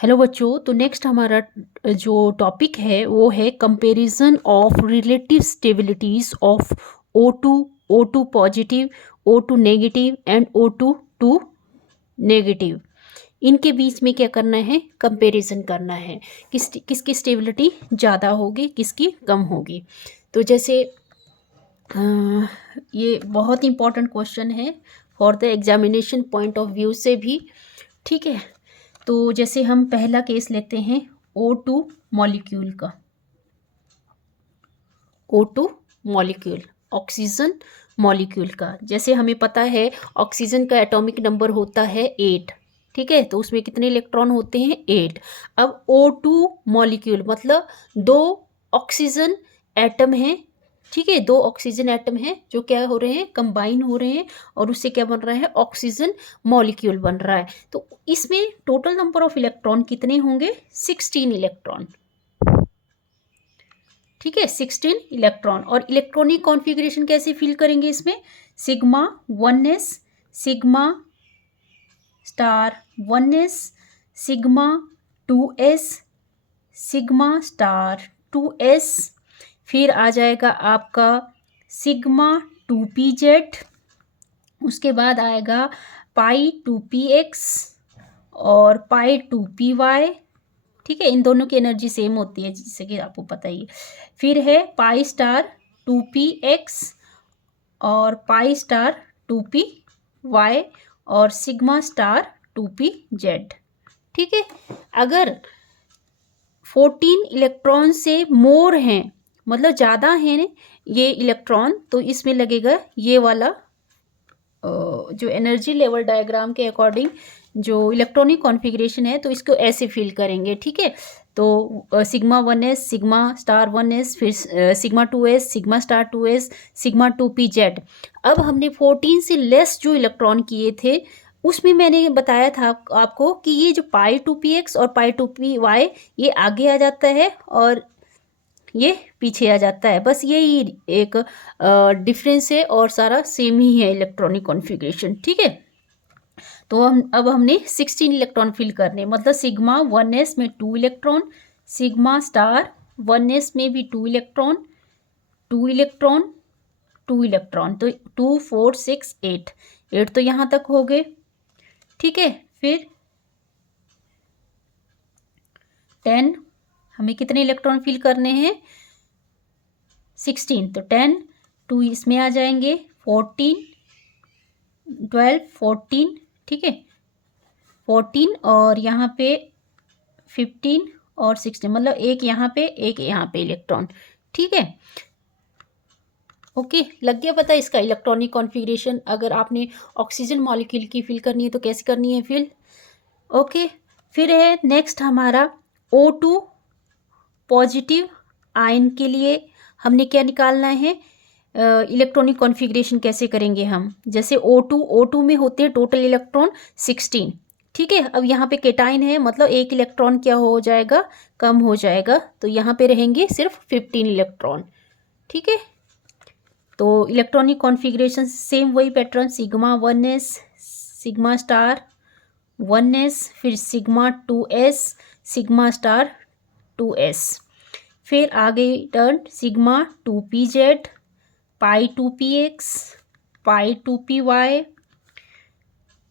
Hello बच्चों, तो next हमारा जो टॉपिक है वो है comparison of relative stabilities of O2, O2 positive, O2 negative and O2 two negative. इनके बीच में क्या करना है, कंपैरिजन करना है किसकी स्टेबिलिटी ज़्यादा होगी, किसकी कम होगी। तो जैसे ये बहुत इंपॉर्टेंट क्वेश्चन है for the examination point of view से भी, ठीक है। तो जैसे हम पहला केस लेते हैं O2 मॉलिक्यूल का। O2 मॉलिक्यूल, ऑक्सीजन मॉलिक्यूल का। जैसे हमें पता है ऑक्सीजन का एटॉमिक नंबर होता है 8, ठीक है। तो उसमें कितने इलेक्ट्रॉन होते हैं, 8। अब O2 मॉलिक्यूल मतलब 2 ऑक्सीजन एटम हैं, ठीक है। 2 ऑक्सीजन एटम हैं जो क्या हो रहे हैं, कंबाइन हो रहे हैं और उससे क्या बन रहा है, ऑक्सीजन मॉलिक्यूल बन रहा है। तो इसमें टोटल नंबर ऑफ इलेक्ट्रॉन कितने होंगे, 16 इलेक्ट्रॉन, ठीक है, 16 इलेक्ट्रॉन। और इलेक्ट्रॉनिक कॉन्फ़िगरेशन कैसे फिल करेंगे इसमें, sigma 1s, sigma star 1s, sigma 2s, sigma star 2s। फिर आ जाएगा आपका सिग्मा 2pz, उसके बाद आएगा पाई 2px और पाई 2py, ठीक है। इन दोनों की एनर्जी सेम होती है जैसे कि आपको पता ही है। फिर है पाई स्टार 2px और पाई स्टार 2py और सिग्मा स्टार 2pz, ठीक है। अगर 14 इलेक्ट्रॉन से मोर हैं, मतलब ज़्यादा हैं ये इलेक्ट्रॉन, तो इसमें लगेगा ये वाला जो एनर्जी लेवल डायग्राम के अकॉर्डिंग जो इलेक्ट्रॉनिक कॉन्फ़िगरेशन है, तो इसको ऐसे फिल करेंगे, ठीक है। तो sigma 1s, sigma star 1s, फिर sigma 2s, sigma star 2s, sigma 2pz। अब हमने 14 से लेस जो इलेक्ट्रॉन किए थे उसमें मैंने बताया था आपको कि ये जो पाई 2px और पाई 2py ये आगे आ जाता है और ये पीछे आ जाता है, बस यही एक डिफरेंस है और सारा सेम ही है इलेक्ट्रॉनिक कॉन्फ़िगरेशन, ठीक है। तो अब हमने 16 इलेक्ट्रॉन फिल करने, मतलब सिग्मा 1s में 2 इलेक्ट्रॉन, सिग्मा स्टार 1s में भी 2 इलेक्ट्रॉन, 2 इलेक्ट्रॉन, 2 इलेक्ट्रॉन, तो 2 4 6 8, 8 तो यहाँ तक हो गए, ठीक है। फिर 10, हमें कितने इलेक्ट्रॉन फिल करने हैं, 16, तो 10, 2 इसमें आ जाएंगे, 14 12 14, ठीक है, 14 और यहाँ पे 15 और 16, मतलब एक यहाँ पे इलेक्ट्रॉन, ठीक है। ओके, लग गया पता इसका इलेक्ट्रॉनिक कॉन्फ़िगरेशन। अगर आपने ऑक्सीजन मॉलिक्यूल की फिल करनी है तो कैसे करनी है फिल, ओके। फिर है नेक्स्ट हमारा O2 पॉजिटिव आयन के लिए हमने क्या निकालना है, इलेक्ट्रॉनिक कॉन्फ़िगरेशन कैसे करेंगे हम। जैसे O2 में होते हैं टोटल इलेक्ट्रॉन 16, ठीक है। अब यहाँ पे केटाइन है, मतलब एक इलेक्ट्रॉन क्या हो जाएगा, कम हो जाएगा, तो यहाँ पे रहेंगे सिर्फ 15 इलेक्ट्रॉन, ठीक है। तो इलेक्ट्रॉनिक कॉन्फ़िगरेशन सेम वही pattern, sigma 1s, sigma star 1s, फिर sigma 2s, sigma star 2s। फिर आगे टर्न सिग्मा 2pz, पाई 2px, पाई 2py,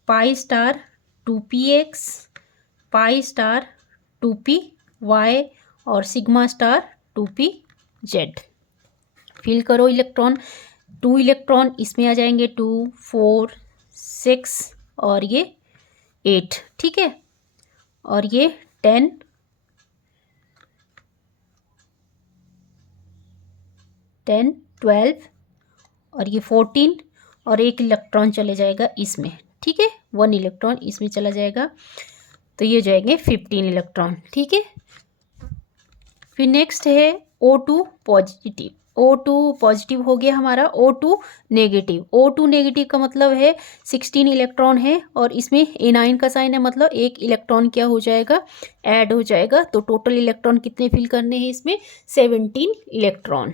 pi star 2px, pi star 2py और सिग्मा स्टार 2pz। फिल करो इलेक्ट्रॉन, 2 इलेक्ट्रॉन इसमें आ जाएंगे, 2 4 6 और ये 8, ठीक है। और ये 10 10 12 और ये 14 और एक इलेक्ट्रॉन चले जाएगा इसमें, ठीक है, 1 इलेक्ट्रॉन इसमें चला जाएगा, तो ये हो जाएंगे 15 इलेक्ट्रॉन, ठीक है। फिर नेक्स्ट है O2 पॉजिटिव। O2 पॉजिटिव हो गया हमारा, O2 नेगेटिव। O2 नेगेटिव का मतलब है 16 इलेक्ट्रॉन है और इसमें एनाइन का साइन है, मतलब एक इलेक्ट्रॉन क्या हो जाएगा, ऐड हो जाएगा। तो टोटल इलेक्ट्रॉन कितने फिल करने हैं इसमें, 17 इलेक्ट्रॉन।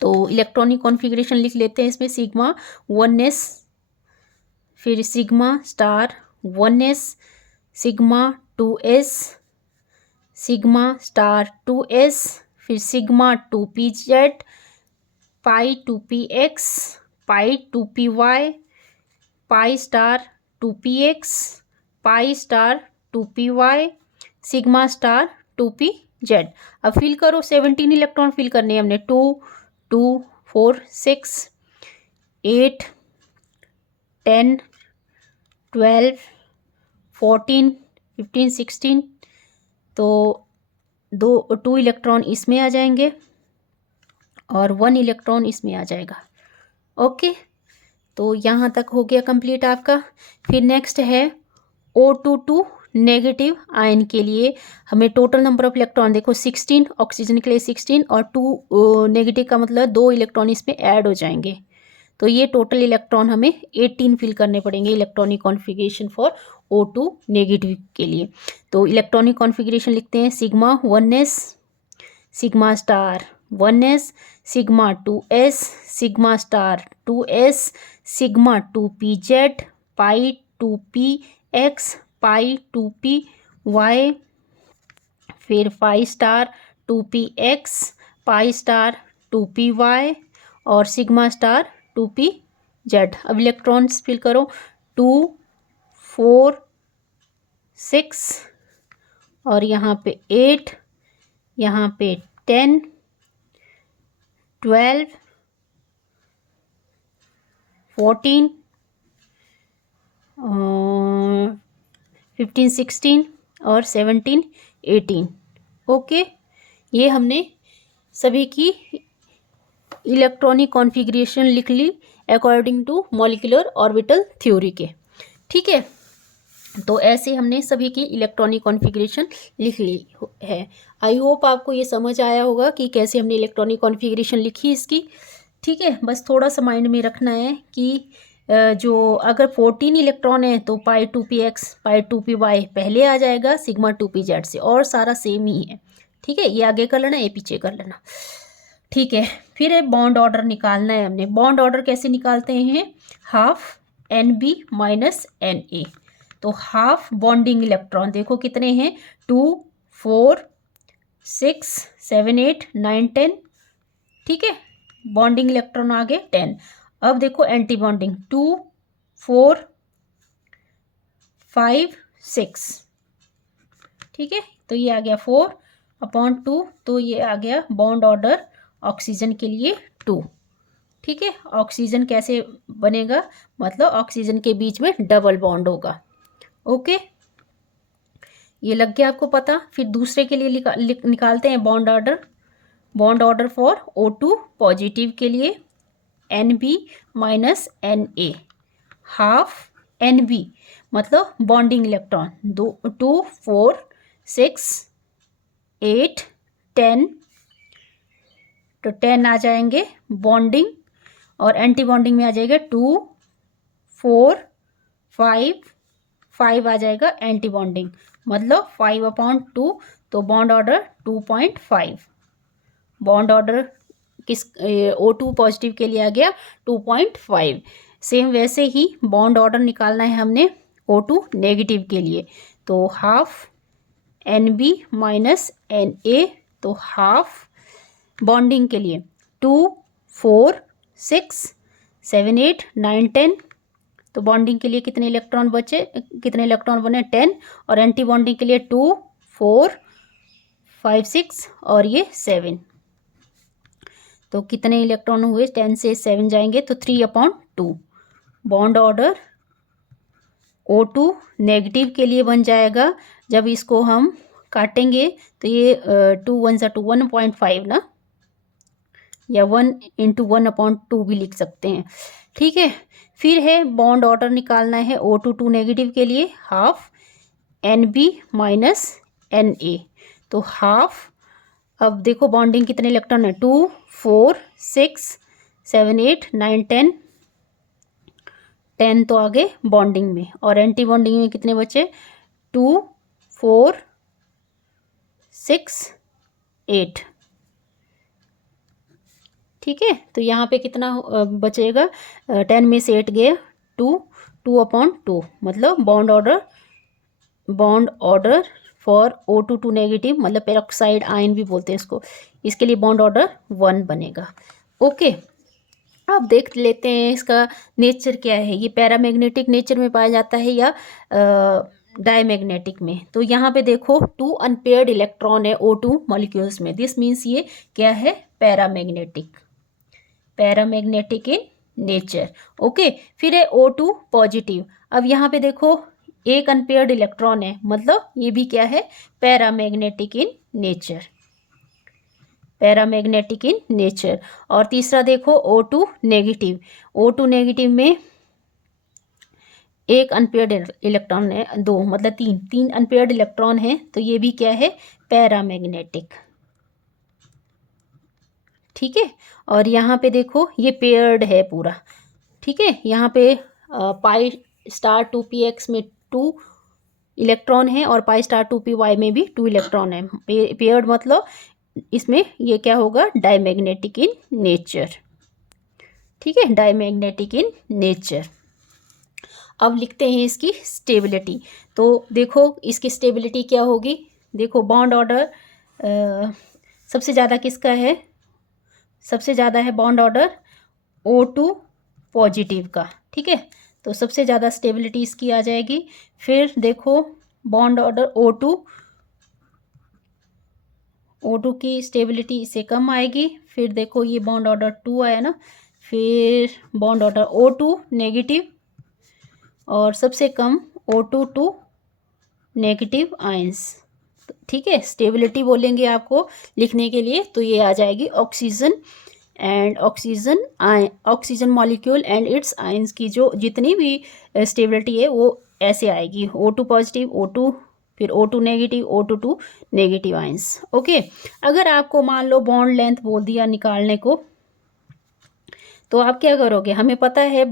तो इलेक्ट्रॉनिक कॉन्फ़िगरेशन लिख लेते हैं इसमें, सिग्मा 1s, फिर sigma star 1s, sigma 2s, sigma star 2s, फिर सिग्मा 2pz, पाई 2px, पाई 2py, pi star 2px, pi star 2py, sigma star 2pz। अब फिल करो, 17 इलेक्ट्रॉन फिल करने हैं हमने। 2 2 4 6 8 10 12 14 15 16। तो 2 इलेक्ट्रॉन इसमें आ जाएंगे और 1 इलेक्ट्रॉन इसमें आ जाएगा। ओके, तो यहाँ तक हो गया कंप्लीट आपका। फिर नेक्स्ट है O22 नेगेटिव आयन के लिए हमें टोटल नंबर ऑफ इलेक्ट्रॉन देखो 16, ऑक्सीजन के लिए 16 और 2 नेगेटिव का मतलब 2 इलेक्ट्रॉन इसमें ऐड हो जाएंगे। तो ये टोटल इलेक्ट्रॉन हमें 18 फिल करने पड़ेंगे electronic configuration for O2 negative के लिए। तो इलेक्ट्रॉनिक कॉन्फ़िगरेशन लिखते हैं sigma 1s, sigma star 1s, sigma 2s, sigma star 2s, sigma 2pz, पाई 2px, पाई 2py, फिर pi star 2px, pi star 2py और सिग्मा स्टार 2pz। अब इलेक्ट्रॉन्स फिल करो 2 4 6 और यहाँ पे 8, यहाँ पे 10 12 14 15 16 और 17 18। ओके, ये हमने सभी की इलेक्ट्रॉनिक कॉन्फ़िगरेशन लिख ली according to molecular orbital theory के। ठीक है, तो ऐसे हमने सभी की इलेक्ट्रॉनिक कॉन्फ़िगरेशन लिख ली है। आई होप आपको ये समझ आया होगा कि कैसे हमने इलेक्ट्रॉनिक कॉन्फ़िगरेशन लिखी इसकी। ठीक है, बस थोड़ा सा माइंड में रखना है कि जो अगर 14 इलेक्ट्रॉन है तो पाई 2px, पाई 2py पहले आ जाएगा सिग्मा 2pz से, और सारा सेम ही है। ठीक है, ये आगे कर लेना, ये पीछे कर लेना। ठीक है, फिर बॉन्ड ऑर्डर निकालना है हमने। बॉन्ड ऑर्डर कैसे निकालते हैं? Half NB minus NA। तो हाफ बॉन्डिंग इलेक्ट्रॉन देखो कितने हैं, 2 4 6 7 8 9 10। ठीक है, बॉन्डिंग इलेक्ट्रॉन आ गए 10। अब देखो एंटी बॉन्डिंग 2 4 5 6। ठीक है, तो ये आ गया 4/2, तो ये आ गया बॉन्ड ऑर्डर ऑक्सीजन के लिए 2। ठीक है, ऑक्सीजन कैसे बनेगा, मतलब ऑक्सीजन के बीच में डबल बॉन्ड होगा। ओके, ये लग गया आपको पता। फिर दूसरे के लिए निकालते हैं bond order. Bond order for O2 positive के लिए NB minus NA, half NB मतलब बॉन्डिंग इलेक्ट्रॉन 2 4 6 8 10। तो 10 आ जाएंगे बॉन्डिंग और एंटी बॉन्डिंग में आ जाएगा 2 4 5 आ जाएगा एंटी बॉन्डिंग, मतलब 5/2। तो बॉन्ड ऑर्डर 2.5। बॉन्ड ऑर्डर किस O2 पॉजिटिव के लिए आ गया 2.5। सेम वैसे ही बॉन्ड ऑर्डर निकालना है हमने O2 नेगेटिव के लिए। तो हाफ NB माइनस NA, तो हाफ बॉन्डिंग के लिए 2 4 6 7 8 9 10। तो बॉन्डिंग के लिए कितने इलेक्ट्रॉन बने 10, और एंटी बॉन्डिंग के लिए 2 4 5 6 और ये 7। तो कितने इलेक्ट्रॉन हुए, 10 से 7 जाएंगे तो 3/2। बॉन्ड ऑर्डर O2 नेगेटिव के लिए बन जाएगा। जब इसको हम काटेंगे तो ये 2 1 सा 2 1.5 ना, या 1 × 1/2 भी लिख सकते हैं। ठीक है, फिर है बॉन्ड ऑर्डर निकालना है O22 नेगेटिव के लिए, हाफ NB माइनस NA। तो हाफ, अब देखो बॉन्डिंग कितने इलेक्ट्रॉन है, 2 4 6 7 8 9 10। 10 तो आगे बॉन्डिंग में, और एंटी बॉन्डिंग में कितने बचे, 2 4 6 8। ठीक है, तो यहाँ पे कितना बचेगा, 10 में से 8 गए 2 2/2, मतलब bond order bond order for O2 negative, मतलब पेरोक्साइड आयन भी बोलते हैं इसको, इसके लिए बॉन्ड ऑर्डर 1 बनेगा। ओके, अब देख लेते हैं इसका नेचर क्या है। ये पैरामैग्नेटिक नेचर में पाया जाता है या डायमैग्नेटिक में। तो यहाँ पे देखो 2 अनपेयर्ड इलेक्ट्रॉन है O2 मॉलिक्यूल्स में, दिस मीन्स ये क्या है, paramagnetic, paramagnetic in nature. Okay, फिर है O2 पॉजिटिव। अब यहाँ पे देखो एक अनपेयर्ड इलेक्ट्रॉन है, मतलब ये भी क्या है, paramagnetic in nature, paramagnetic in nature. और तीसरा देखो O2 नेगेटिव, O2 नेगेटिव में एक अनपेयर्ड इलेक्ट्रॉन है, दो मतलब तीन अनपेयर्ड इलेक्ट्रॉन हैं, तो ये भी क्या है, पैरामैग्नेटिक। ठीक है, और यहाँ पे देखो ये पेयर्ड है पूरा। ठीक है, यहाँ पे पाई स्टार 2p में 2 इलेक्ट्रॉन है और पाई स्टार 2py में भी 2 इलेक्ट्रॉन है। पेयर्ड मतलब इसमें ये क्या होगा, डायमैग्नेटिक इन नेचर। ठीक है, डायमैग्नेटिक इन नेचर। अब लिखते हैं इसकी स्टेबिलिटी। तो देखो इसकी स्टेबिलिटी क्या होगी, देखो बॉन्ड ऑर्डर सबसे ज़्यादा किसका है, सबसे ज़्यादा है बॉन्ड ऑर्डर O2 पॉजिटिव का। ठीक है, तो सबसे ज़्यादा स्टेबिलिटी इसकी आ जाएगी। फिर देखो बॉन्ड ऑर्डर O2 की स्टेबिलिटी इससे कम आएगी। फिर देखो ये बॉन्ड ऑर्डर 2 आया ना, फिर बॉन्ड ऑर्डर O2 नेगेटिव और सबसे कम O2 नेगेटिव आयंस। ठीक है, स्टेबिलिटी बोलेंगे आपको लिखने के लिए, तो ये आ जाएगी oxygen and oxygen molecule and it's ions की जो जितनी भी स्टेबिलिटी है वो ऐसे आएगी, O2 पॉजिटिव, O2, फिर O2 negative, O2 negative ions. Okay, अगर आपको मान लो बॉन्ड लेंथ बोल दिया निकालने को, तो आप क्या करोगे, हमें पता है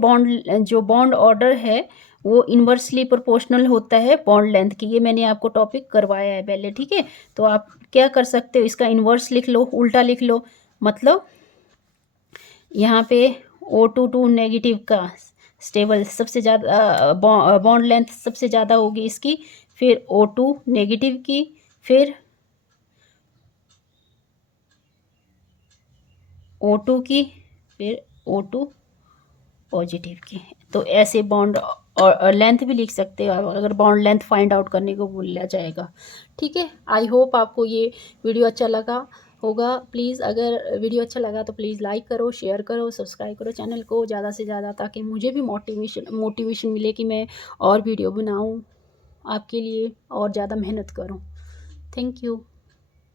जो बॉन्ड ऑर्डर है वो इन्वर्सली प्रोपोर्शनल होता है बॉन्ड लेंथ की, ये मैंने आपको टॉपिक करवाया है पहले। ठीक है, तो आप क्या कर सकते हो, इसका इन्वर्स लिख लो, उल्टा लिख लो। मतलब यहाँ पे O2 नेगेटिव का स्टेबल सबसे ज़्यादा बॉन्ड लेंथ सबसे ज़्यादा होगी इसकी, फिर O2 नेगेटिव की, फिर O2 की, फिर O2 पॉजिटिव की। तो ऐसे बॉन्ड और लेंथ भी लिख सकते हो आप, अगर बॉन्ड लेंथ फाइंड आउट करने को बोला जाएगा। ठीक है, आई होप आपको ये वीडियो अच्छा लगा होगा। प्लीज़ अगर वीडियो अच्छा लगा तो प्लीज़ लाइक करो, शेयर करो, सब्सक्राइब करो चैनल को ज़्यादा से ज़्यादा, ताकि मुझे भी मोटिवेशन मिले कि मैं और वीडियो बनाऊँ आपके लिए और ज़्यादा मेहनत करूँ। Thank you.